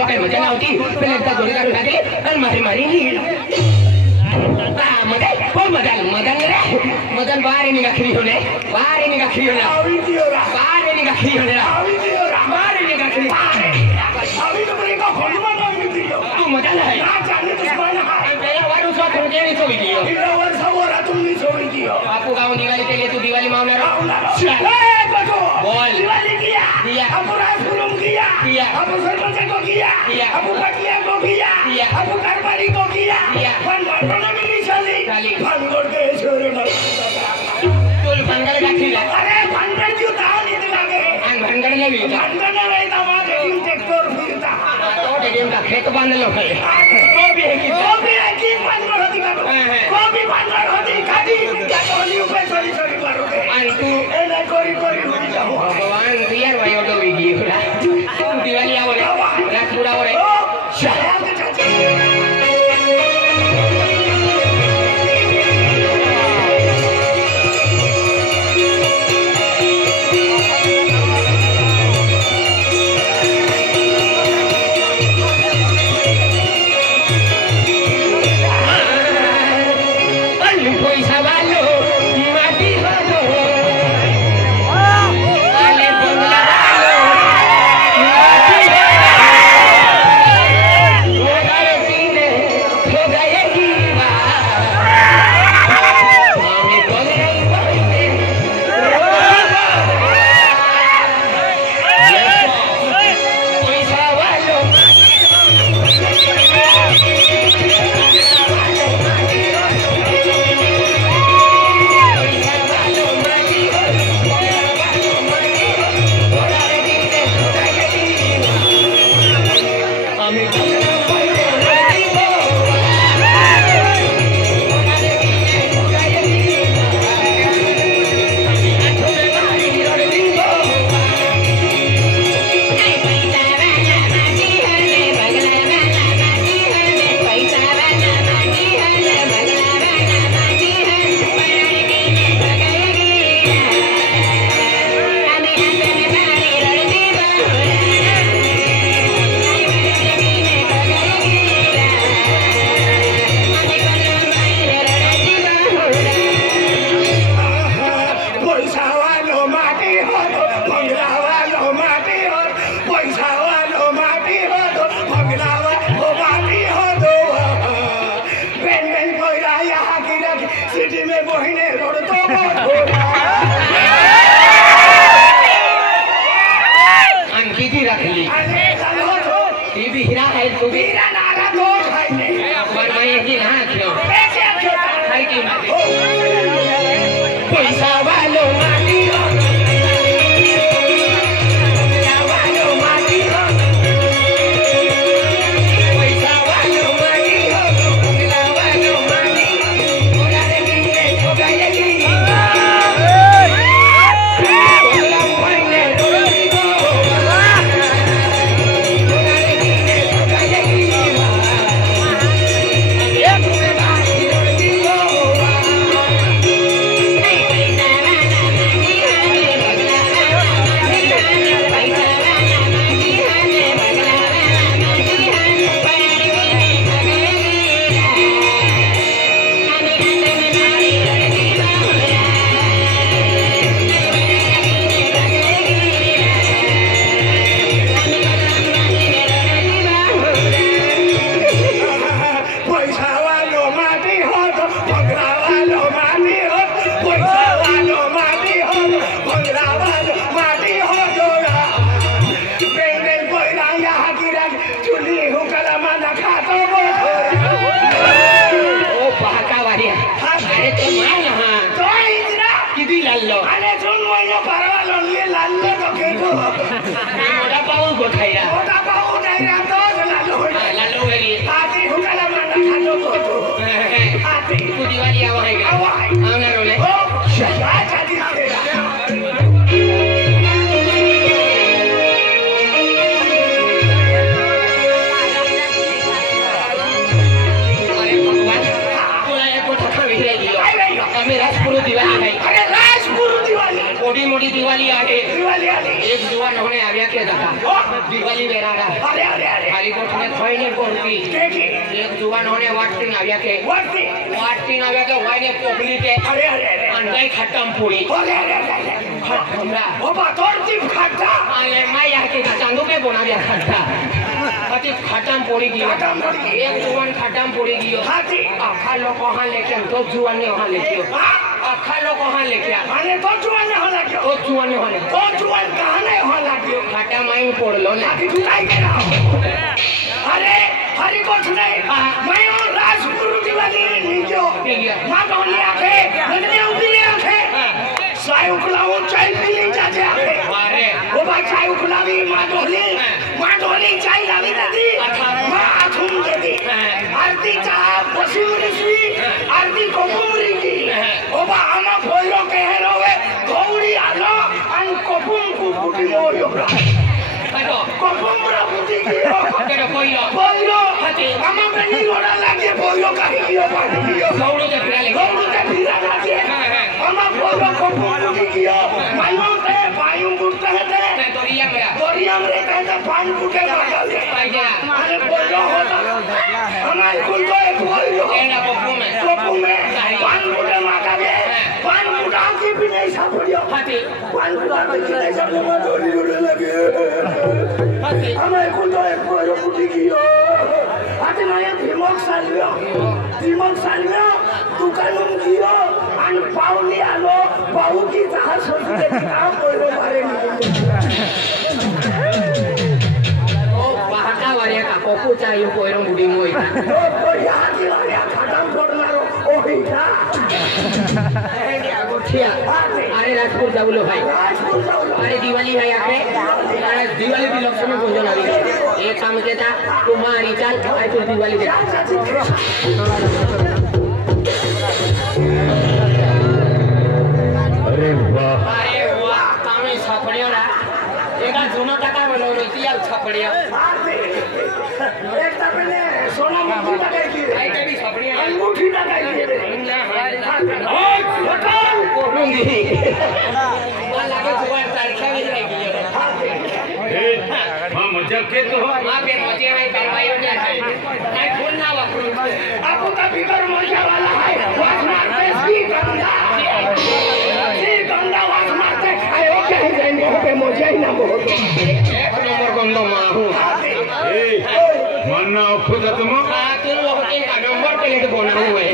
तुला काय मजा नव्हती पण एकदा गोळी काढून टाकली आणि मारी मदन बाहर निकाल खरी होने बाहर निकाल खरी होने बाहर निकाल खरी होने बाहर निकाल खरी अभी तो मेरे को खोलवा ना मिलती हो तू मदन है ना जाने तो सुना है पहला बार उसको थोड़ी नहीं सोई थी पहला बार सवारा तुम नहीं सोई थी आपको गांव दिवाली के लिए तू दिवाली मानना रहा ए बचो बोल दिवाली किया अब राजपुरम किया अब सरपंच को किया अब पटिया को किया अब कारबारी को किया बनगोड़ में भी चली बनगोड़ के छोरे ना तू बनगड़ का खिला अरे बनगड़ क्यों दाव नहीं दिलागे बनगड़ ने भी बनगड़ ने नहीं तमाम ट्रैक्टर फिरता तो टेम का खेत बांध लो है वो भी है कि बनगड़ होती का वो भी बनगड़ होती काटी क्या कोली ऊपर चली मारोगे आणि तू ए ना कोरी उड़ी जाओ भगवान दियर भाई ऑटो वीडियो दिवाली आवरे राजपुर आवरे राजपुर दिवाली मोटी मोटी दिवाली आगे दिवाली आली एक जुवान होने आव्या के दादा दिवाली बेरा रहा अरे अरे अरे हरिकोट में खोईने कोणती एक जुवान होने वाटती आव्या के वाटती आव्या के वाईने पोकली के अरे अरे अरे अंडे खट्टम पूरी अरे अरे अरे हमरा वो बातोरती खट्टा आले मैं यहाँ के चांदू पे बना दिया खट्टा अति खट्टम पूरी गियो एक जुवान खट्टम पूरी गियो आखा लोग वहाँ लेके दो जुवान ने वहाँ लेके आखा लोग वहाँ लेके अरे तो जुआन ने वहाँ लगियो दो जुवान ने वहाँ लेके तो जुआन कहाँ ने वहाँ लगियो खट्टा माइन पोड़ लो ना अभी दुकाई के रहो अरे हरी कुछ नहीं मैं हूँ राजगुरु दिवाली नीचो माँ ढोली आके नगरी उठी आके चाय उखलाऊं चाय पी ली जाते आके वो भाई चाय उखलावी माँ ढोली चाय लावी देती माँ आथुम देती आरती चाह बसी उरसी आरती कोपुरी की वो बा आमा फोइरो कहे रोवे गौरी आलो अन कोपुम कुपुटी मोयो कोपुमरा बुद्धि कियो फोइरो आमा बनी रोड़ा लागे फोइरो कहीं कियो पानी कियो गौरू के फिरा लागे आमा फोइरो कोपुम बुद्धि कियो मायूं ते पायूं बुद्धे ते दोरियम रे कहते पानी बुद्धे मार दे अरे फोइरो होता हमारे कुल तो एक फोइरो कोपुम में पानी बुद्धे मार दे पानी बुद्धे की भी नहीं सापड़ियो पानी बुद्धे की नहीं सापड़ियो दोरी रोड़े लगे हमारे कुल तो एक फोइरो बुद्धि कियो आते माया दिमाग सालियो दुकानों कियो अन पाउली आलो पाउ की जहाँ सोचते काम फोइरो मारे ओ बाहर वाले का कोपू चाहिए फोइरो बुढ़ी मोई तो यहाँ की वाले खत्म करना रो ओ ही था अरे राजपुर जाऊलो भाई अरे दिवाली है यहाँ पे अरे दिवाली भी लक्ष्मी पूजन अभी एक काम देता तुम्हारी चाल आई तो दिवाली देता अरे वाह कामे छपड़ियो ना एका जुनो टका बनो रोटी अब छपड़ियो एक तपने सोना मुठी लगाई की आई तेरी छपड़ियो अंगूठी लगाई की ओ बताओ कोरुंगी वो लगे जुआ तारीखा में रहेगी मां मजाक के तो मां पे मजे में परवायो नहीं फूल ना वापरू आपको का भीतर मजा वाला है वासना से गंदा वासना से आयो कहीं जाएंगे पे मजा ही ना बहुत एक नंबर गंदा माहू मानना खुद तुम हां तुम वो के नंबर प्लेट बना हुए